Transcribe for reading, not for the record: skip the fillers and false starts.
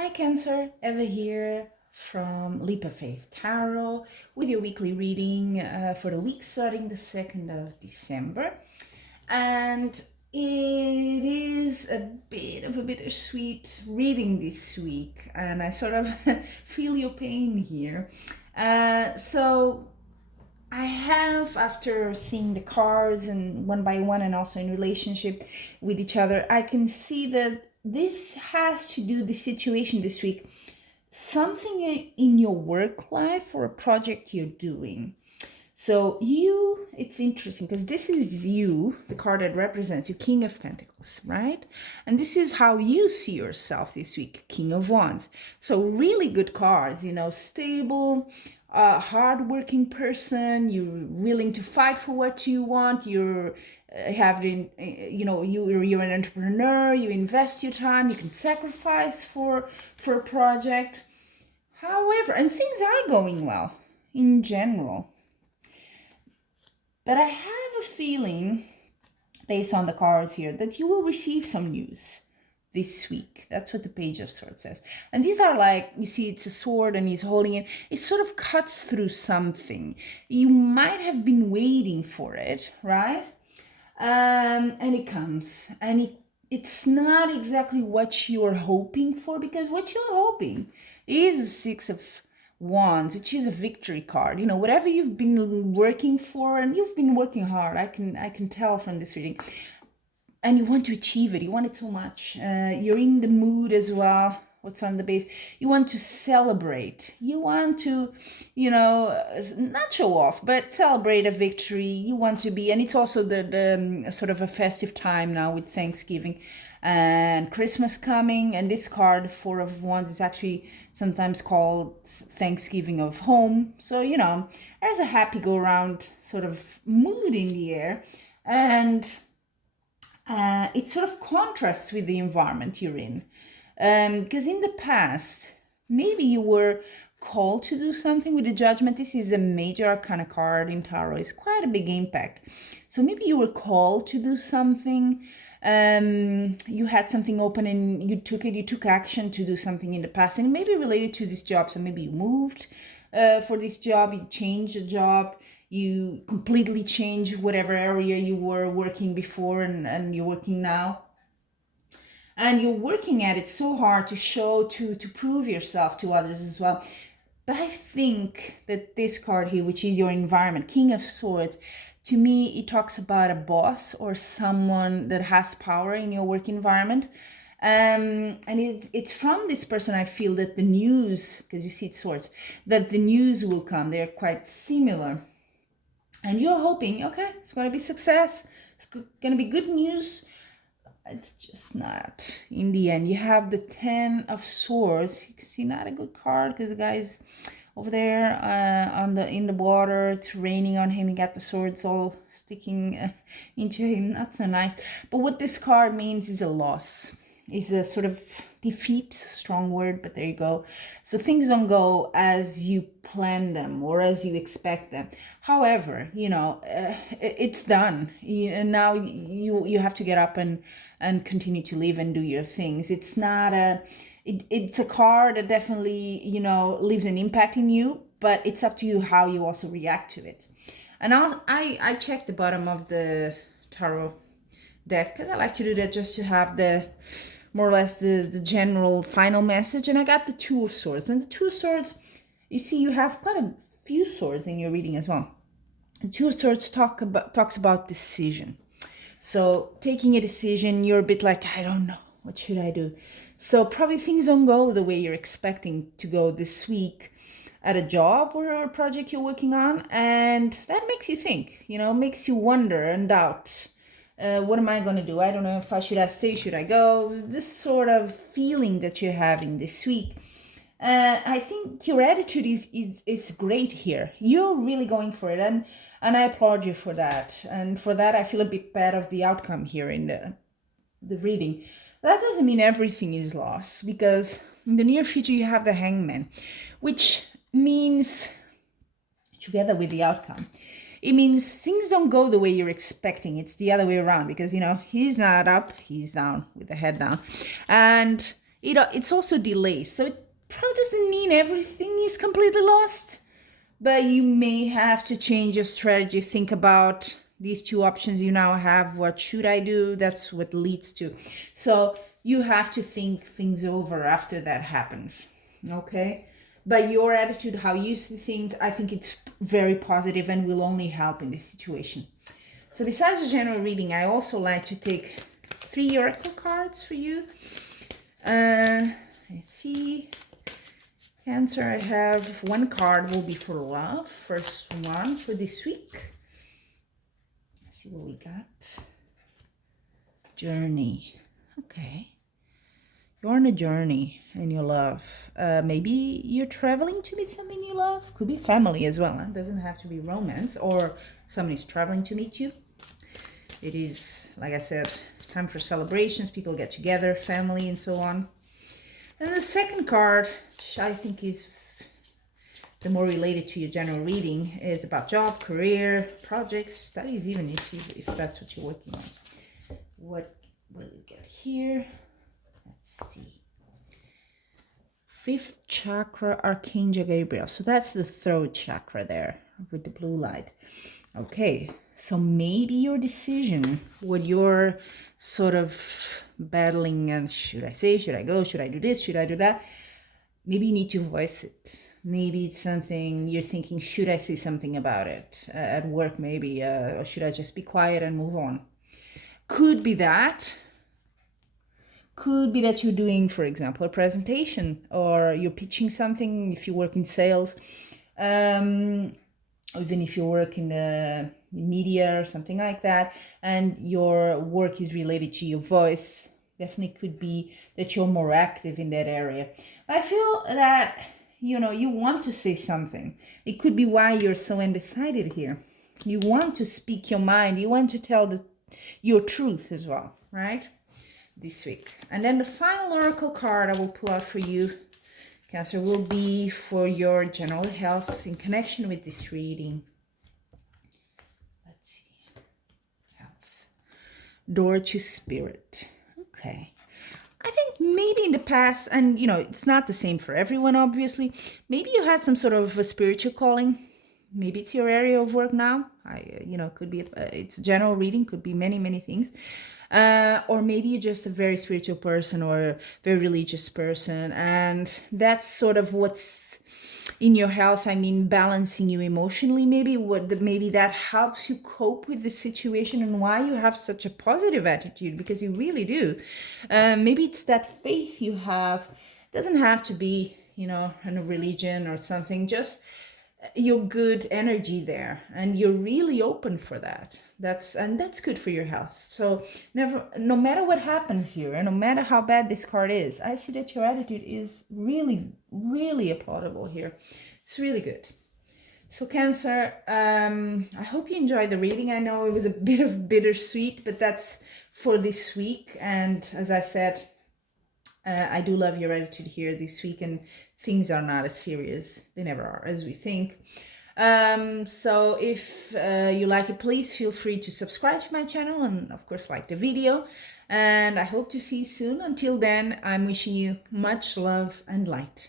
Hi Cancer, Eva here from Leap of Faith Tarot with your weekly reading for the week starting the 2nd of December. And it is a bit of a bittersweet reading this week, and I sort of feel your pain here. So I have, after seeing the cards and one by one and also in relationship with each other, I can see that this has to do, the situation this week, something in your work life or a project you're doing. So it's interesting because this is you, the card that represents you, King of Pentacles, right? And this is how you see yourself this week, King of Wands. So really good cards, stable, hardworking person. You're willing to fight for what you want. You're you're an entrepreneur. You invest your time. You can sacrifice for a project. However, and things are going well in general. But I have a feeling, based on the cards here, that you will receive some news this week. That's what the Page of Swords says. And these are like, you see, it's a sword and he's holding it. It sort of cuts through something. You might have been waiting for it, right? And it comes. And it's not exactly what you're hoping for, because what you're hoping is 6 of Wands, which is a victory card. Whatever you've been working for, and you've been working hard, I can tell from this reading, and you want to achieve it. You want it so much. You're in the mood as well. What's on the base? You want to celebrate. You want to, not show off, but celebrate a victory. You want to be, and it's also the sort of a festive time now with Thanksgiving and Christmas coming. And this card, 4 of Wands, is actually sometimes called Thanksgiving of Home. So, there's a happy-go-round sort of mood in the air. And it sort of contrasts with the environment you're in. Because in the past, maybe you were called to do something with the Judgment. This is a major arcana card in tarot. It's quite a big impact. So maybe you were called to do something. You had something open and you took action to do something in the past, and maybe related to this job. So maybe you moved for this job, you changed the job, you completely change whatever area you were working before and you're working now. And you're working at it so hard to show, to prove yourself to others as well. But I think that this card here, which is your environment, King of Swords, to me, it talks about a boss or someone that has power in your work environment. And it's from this person I feel that the news, because you see it's swords, that the news will come. They're quite similar. And you're hoping, okay, it's going to be success. It's going to be good news. It's just not. In the end, you have the 10 of Swords. You can see not a good card because the guy's over there in the water. It's raining on him. He got the swords all sticking into him. Not so nice. But what this card means is a loss. Is a sort of defeat, strong word, but there you go. So things don't go as you plan them or as you expect them. However, it's done. And now you have to get up and continue to live and do your things. It's not it's a card that definitely, leaves an impact in you, but it's up to you how you also react to it. And I checked the bottom of the tarot deck because I like to do that just to have more or less the general final message. And I got the 2 of Swords. And the 2 of Swords, you see, you have quite a few swords in your reading as well. The 2 of Swords talks about decision. So taking a decision, you're a bit like, I don't know, what should I do? So probably things don't go the way you're expecting to go this week at a job or a project you're working on. And that makes you think, makes you wonder and doubt. What am I going to do? I don't know if should I stay, should I go? This sort of feeling that you're having this week. I think your attitude is great here. You're really going for it, and I applaud you for that. And for that, I feel a bit bad of the outcome here in the reading. That doesn't mean everything is lost, because in the near future you have the Hangman, which means, together with the outcome, it means things don't go the way you're expecting. It's the other way around, because, he's not up, he's down with the head down. And It's also delays. So it probably doesn't mean everything is completely lost, but you may have to change your strategy. Think about these two options you now have. What should I do? That's what leads to. So you have to think things over after that happens. Okay? But your attitude, how you see things, I think it's very positive and will only help in this situation. So besides the general reading, I also like to take 3 oracle cards for you. Let's see. Cancer, I have one card will be for love. First one for this week. Let's see what we got. Journey. Okay. You're on a journey in your love. Maybe you're traveling to meet somebody you love. Could be family as well. It doesn't have to be romance, or somebody's traveling to meet you. It is, like I said, time for celebrations. People get together, family, and so on. And the second card, which I think is the more related to your general reading, is about job, career, projects, studies, even if that's what you're working on. What will you get here? Let's see. 5th chakra, Archangel Gabriel. So that's the throat chakra there with the blue light. Okay, so maybe your decision, what you're sort of battling, and should I say, should I go, should I do this, should I do that? Maybe you need to voice it. Maybe it's something you're thinking, should I say something about it? At work maybe, or should I just be quiet and move on? Could be that. Could be that you're doing, for example, a presentation, or you're pitching something if you work in sales. Even if you work in the media or something like that, and your work is related to your voice, definitely could be that you're more active in that area. I feel that, you want to say something. It could be why you're so undecided here. You want to speak your mind. You want to tell your truth as well, right? This week. And then the final oracle card I will pull out for you, Cancer, will be for your general health in connection with this reading. Let's see. Health. Door to spirit. Okay. I think maybe in the past, and it's not the same for everyone, obviously. Maybe you had some sort of a spiritual calling. Maybe it's your area of work now. Could be, it's general reading, could be many, many things. Or maybe you're just a very spiritual person or a very religious person, and that's sort of what's in your health. I mean, balancing you emotionally, maybe maybe that helps you cope with the situation, and why you have such a positive attitude, because you really do. Maybe it's that faith you have. It doesn't have to be, in a religion or something, just your good energy there, and you're really open for that. That's good for your health. So no matter what happens here, and no matter how bad this card is, I see that your attitude is really, really applaudable here. It's really good. So Cancer, I hope you enjoyed the reading. I know it was a bit of bittersweet, but that's for this week. And as I said, I do love your attitude here this week, and things are not as serious. They never are, as we think. So if you like it, please feel free to subscribe to my channel, and of course like the video. And I hope to see you soon. Until then, I'm wishing you much love and light.